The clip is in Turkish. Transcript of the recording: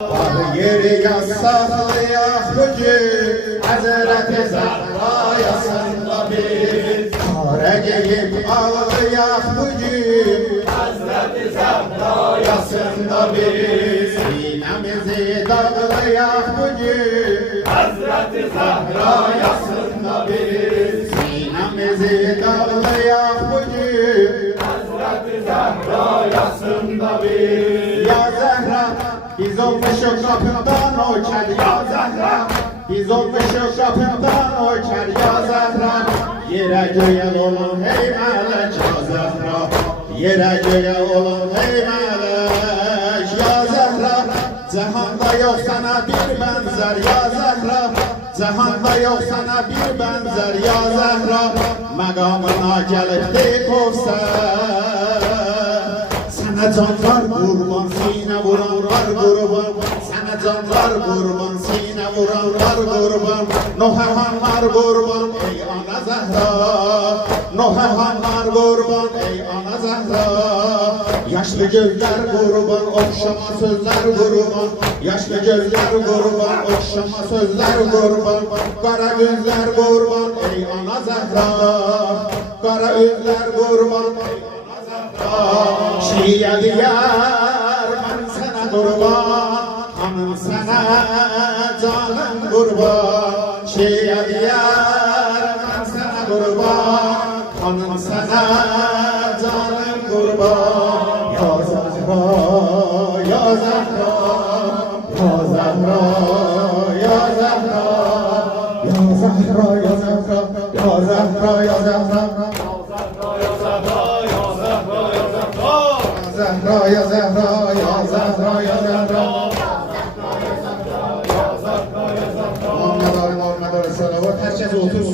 Yeri yasaklayak bugün Hazreti Zahra yasında biz Karegeyip ağlayak bugün Hazreti Zahra yasında biz Sinemizi dağlayak bugün Hazreti Zahra yasında biz Sinemizi dağlayak bugün Hazreti Zahra yasında biz Ya Zahra biz olmuşuz kapından o kel ya Zahra Biz olmuşuz kapından o kel ya Zahra Yere göğe olun hey melek ya Zahra Yere göğe olun hey melek ya Zahra Cehanda yok sana bir benzer ya Zahra Cehanda yok sana bir benzer ya Zahra Makamına gelip de kovser Sana canlar kurban, sine vuranlar kurban Sana canlar kurban, sine vuranlar kurban Nohehanlar kurban, ey ana Zahra Nohehanlar kurban, ey ana Zahra Yaşlı gözler kurban, okşama sözler kurban Yaşlı gözler kurban, okşama sözler kurban Kara gözler kurban, ey ana Zahra Kara gözler kurban, ey ana Zahra Şiye diyar ben sana kurban Hanım sana canım kurban Şiye diyar ben sana kurban Hanım sana canım kurban Ya Zahra, ya Zahra Ya Zahra, ya Zahra Ya Zahra, ya Zahra Ya Zahra, ya Zahra Zahra ya Zahra ya Zahra ya Zahra Muhammed Ali Muhammed Ali salavat herkes otursun.